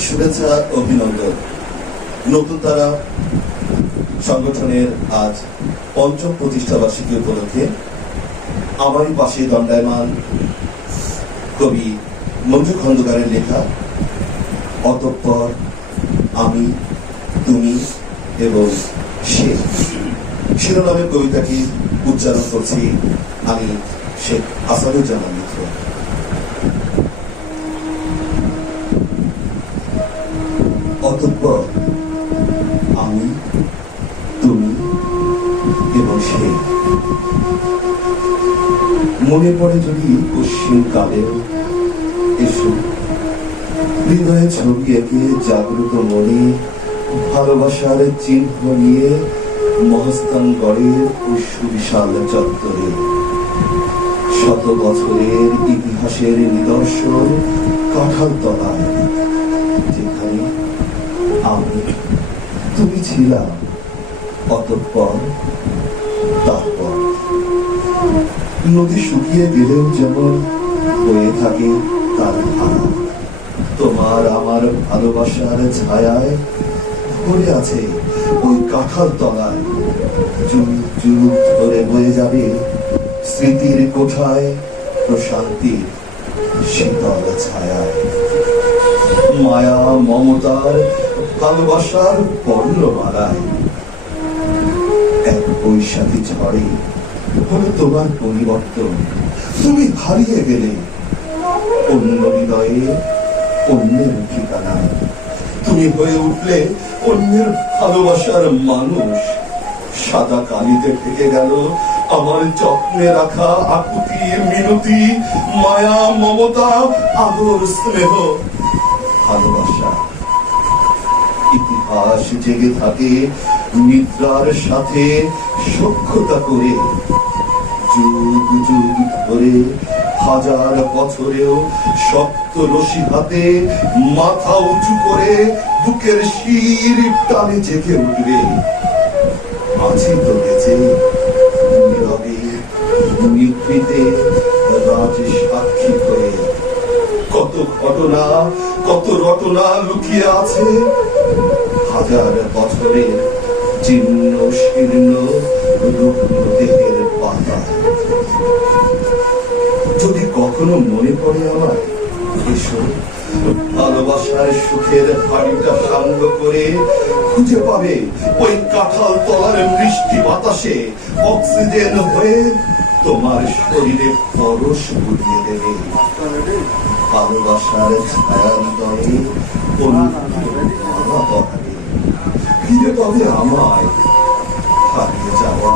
আন্তরিক শুভেচ্ছা অভিনন্দন। নতুন তারা সংগঠনের আজ পঞ্চম প্রতিষ্ঠাবার্ষিকী উপলক্ষে আমারই পাশে দণ্ডায়মান কবি মঞ্জু খন্দকারের লেখা অতঃপর আমি, তুমি এবং সে শিরোনামের কবিতাটি উচ্চারণ করছি আমি, শেখ আসাদুজ্জামান মিত্র। অতঃপর আমি, তুমি এবং সে মনে পড়ে যদি পশ্চিম কালেও এসো হৃদয়ে ছবি এঁকে জাগ্রত মনে ভালোবাসার চিহ্ন নিয়ে মহস্তানগড়ের সুবিশাল চত্বরে শত বছরের ইতিহাসের নিদর্শন কাঁঠাল তলায় যেখানে আমি তুমি ছিলাম। অতঃপর তারপর নদী শুকিয়ে গেলেও যেমন হয়ে থাকে তার ধারা তোমার আমার ভালোবাসার ছায়ায় ভরে আছে ওই কাঁঠাল তলায়। যুগ যুগ ধরে বয়ে যাবে স্মৃতির কোঠায় প্রশান্তির শীতল ছায়ায়। মায়া মমতার ভালোবাসার বর্ণমালায় এক বৈশাখী ঝড়ে হলো তোমার পরিবর্তন। তুমি হারিয়ে গেলে অন্য হৃদয়ে অন্যের ঠিকানায়। তুমি হয়ে উঠলে অন্যের ভালোবাসার মানুষ। সাদা কালিতে থেকে গেল আমার যত্নে রাখা আকুতি মিনতি, মায়া মমতা আদর স্নেহ ভালোবাসা। ইতিহাস জেগে থাকে নিদ্রার সাথে সখ্যতা করে। যুগ যুগ ধরে হাজার বছরেও শক্ত রশি হাতে মাথা উঁচু করে বুকের শির টানে জেগে উঠবে। আছি তো বেঁচে নীরবে নিভৃতে রাজ সাক্ষী হয়ে। কত ঘটনা কত রটনা লুকিয়ে আছে হাজার বছরের জীর্ণ শীর্ণ রুগ্ন দেহের পাতায়। যদি কখনো মনে পড়ে আমার এসো ভালোবাসার সুখের হাড়িটা সাঙ্গ করে খুঁজে পাবে ওই কাঁঠাল তলার বৃষ্টি বাতাসে অক্সিজেন হয়ে তোমার শরীরে পরশ বুঝিয়ে দেবে। ভালোবাসার ছায়া হৃদয়ে ফিরে পাবে আমায় হারিয়ে যাওয়া